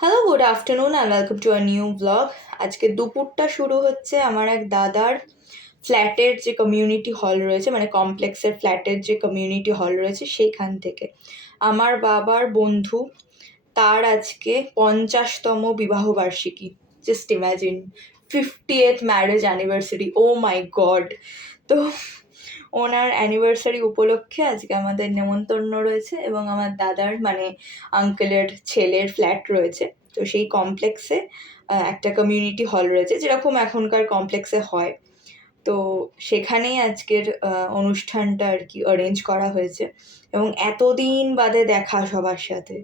Hello, good afternoon and welcome to a new blog. আজকে দুপুরটা শুরু হচ্ছে আমার এক দাদার ফ্ল্যাটের যে কমিউনিটি হল রয়েছে, মানে কমপ্লেক্সের ফ্ল্যাটের যে কমিউনিটি হল রয়েছে সেইখান থেকে। আমার বাবার বন্ধু, তার আজকে 50তম বিবাহবার্ষিকী। Just imagine, 50th marriage anniversary. Oh my God! তো ওনার অ্যানিভার্সারি উপলক্ষে আজকে আমাদের নেমন্তন্ন রয়েছে এবং আমার দাদার মানে আঙ্কেলের ছেলের ফ্ল্যাট রয়েছে। তো সেই কমপ্লেক্সে একটা কমিউনিটি হল রয়েছে, যেরকম এখনকার কমপ্লেক্সে হয়। তো সেখানেই আজকের অনুষ্ঠানটা আর কি অ্যারেঞ্জ করা হয়েছে এবং এতদিন বাদে দেখা সবার সাথে।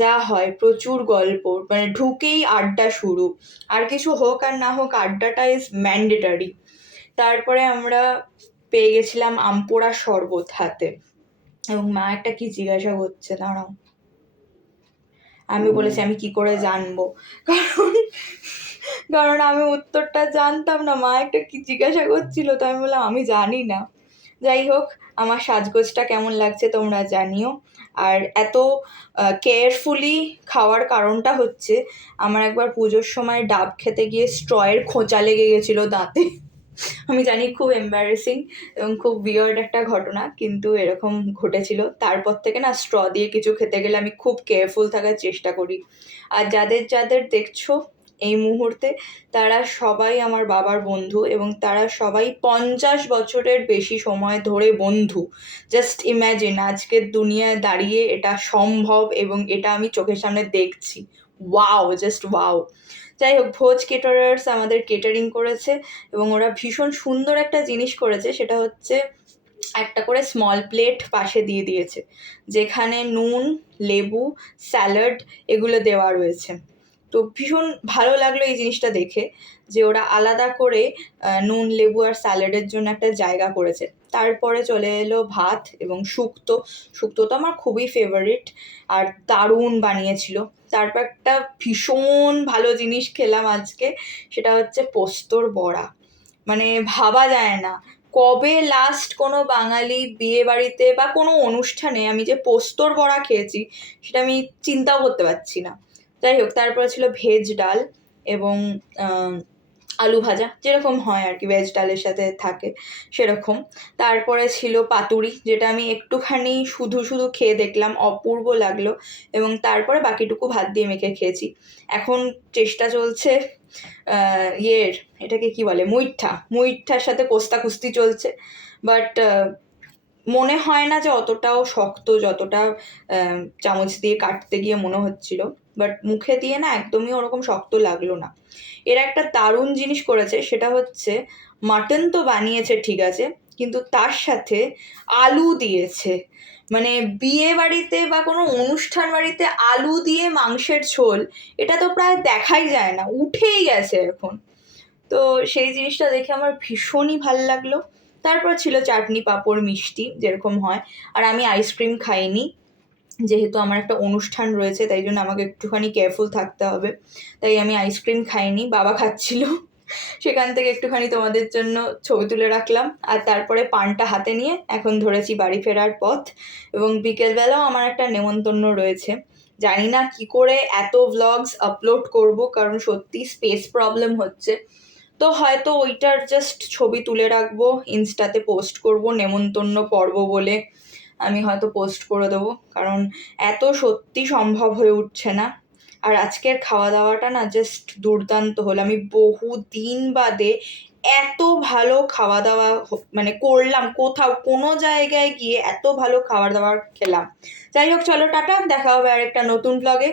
যা হয় প্রচুর গল্প, মানে ঢুকেই আড্ডা শুরু। আর কিছু হোক আর না হোক, আড্ডাটা ইজ ম্যান্ডেটারি। তারপরে আমরা পেয়ে গেছিলাম আমপোড়া শরবত হাতে, এবং মা একটা কি জিজ্ঞাসা করছে, দাঁড়াও। আমি বলেছি আমি কি করে জানবো, কারণ কারণ আমি উত্তরটা জানতাম না। মা একটা কি জিজ্ঞাসা করছিল, তো আমি বললাম আমি জানি না। যাই হোক, আমার সাজগোজটা কেমন লাগছে তোমরা জানিও। আর এত কেয়ারফুলি খাওয়ার কারণটা হচ্ছে, আমার একবার পুজোর সময় ডাব খেতে গিয়ে স্ট্রয়ের খোঁচা লেগে গেছিলো দাঁতে। আমি জানি খুব এম্বারেসিং এবং খুব উইয়ার্ড একটা ঘটনা, কিন্তু এরকম ঘটেছিল। তারপর থেকে না, স্ট্র দিয়ে কিছু খেতে গেলে আমি খুব কেয়ারফুল থাকার চেষ্টা করি। আর যাদের যাদের দেখছো এই মুহূর্তে, তারা সবাই আমার বাবার বন্ধু এবং তারা সবাই 50 বছরের বেশি সময় ধরে বন্ধু। জাস্ট ইম্যাজিন, আজকের দুনিয়ায় দাঁড়িয়ে এটা সম্ভব এবং এটা আমি চোখের সামনে দেখছি। Wow, just wow. যাই হোক, ভোজ কেটারার্স আমাদের কেটারিং করেছে এবং ওরা ভীষণ সুন্দর একটা জিনিস করেছে। সেটা হচ্ছে একটা করে স্মল প্লেট পাশে দিয়ে দিয়েছে, যেখানে নুন, লেবু, স্যালাড এগুলো দেওয়া রয়েছে। তো ভীষণ ভালো লাগলো এই জিনিসটা দেখে, যে ওরা আলাদা করে নুন, লেবু আর স্যালাডের জন্য একটা জায়গা করেছে। তারপরে চলে এলো ভাত এবং শুক্তো। শুক্তো তো আমার খুবই ফেভারিট আর দারুণ বানিয়েছিল। তারপর একটা ভীষণ ভালো জিনিস খেলাম আজকে, সেটা হচ্ছে পোস্তর বড়া। মানে ভাবা যায় না, কবে লাস্ট কোনো বাঙালি বিয়ে বাড়িতে বা কোনো অনুষ্ঠানে আমি যে পোস্তর বড়া খেয়েছি সেটা আমি চিন্তাও করতে পারছি না। যাই হোক, তারপরে ছিল ভেজ ডাল এবং আলু ভাজা, যেরকম হয় আর কি ভেজ ডালের সাথে থাকে সেরকম। তারপরে ছিল পাতুরি, যেটা আমি একটুখানি শুধু শুধু খেয়ে দেখলাম, অপূর্ব লাগলো। এবং তারপরে বাকিটুকু ভাত দিয়ে মেখে খেয়েছি। এখন চেষ্টা চলছে ইয়ের, এটাকে কি বলে, মুইঠার সাথে কোস্তাকুস্তি চলছে। বাট মনে হয় না যে অতটাও শক্ত, যতটা চামচ দিয়ে কাটতে গিয়ে মনে হচ্ছিল। বাট মুখে দিয়ে না একদমই ওরকম শক্ত লাগলো না। এরা একটা দারুণ জিনিস করেছে, সেটা হচ্ছে মাটন তো বানিয়েছে ঠিক আছে, কিন্তু তার সাথে আলু দিয়েছে। মানে বিয়ে বাড়িতে বা কোনো অনুষ্ঠান বাড়িতে আলু দিয়ে মাংসের ঝোল, এটা তো প্রায় দেখাই যায় না, উঠেই গেছে এখন। তো সেই জিনিসটা দেখে আমার ভীষণই ভাল লাগলো। তারপর ছিল চাটনি, পাঁপড়, মিষ্টি, যেরকম হয়। আর আমি আইসক্রিম খাইনি, যেহেতু আমার একটা অনুষ্ঠান রয়েছে, তাই জন্য আমাকে একটুখানি কেয়ারফুল থাকতে হবে। তাই আমি আইসক্রিম খাইনি, বাবা খাচ্ছিল। সেখান থেকে একটুখানি তোমাদের জন্য ছবি তুলে রাখলাম। আর তারপরে পানটা হাতে নিয়ে এখন ধরেছি বাড়ি ফেরার পথ। এবং বিকেলবেলাও আমার একটা নেমন্তন্ন রয়েছে। জানি না কি করে এত ভ্লগস আপলোড করব, কারণ সত্যি স্পেস প্রবলেম হচ্ছে। তো হয়তো ওইটার জাস্ট ছবি তুলে রাখবো, ইনস্টাতে পোস্ট করব নেমন্তন্ন পর্ব বলে। আমি হয়তো পোস্ট করে দেবো, কারণ এত সত্যি সম্ভব হয়ে উঠছে না। আর আজকের খাওয়া দাওয়াটা না জাস্ট দুর্দান্ত হলো। আমি বহু দিন বাদে এত ভালো খাওয়া দাওয়া মানে করলাম, কোথাও কোনো জায়গায় গিয়ে এত ভালো খাবার দাবার খেলাম। যাই হোক, চলো টাটা, দেখা হবে আর একটা নতুন ব্লগে।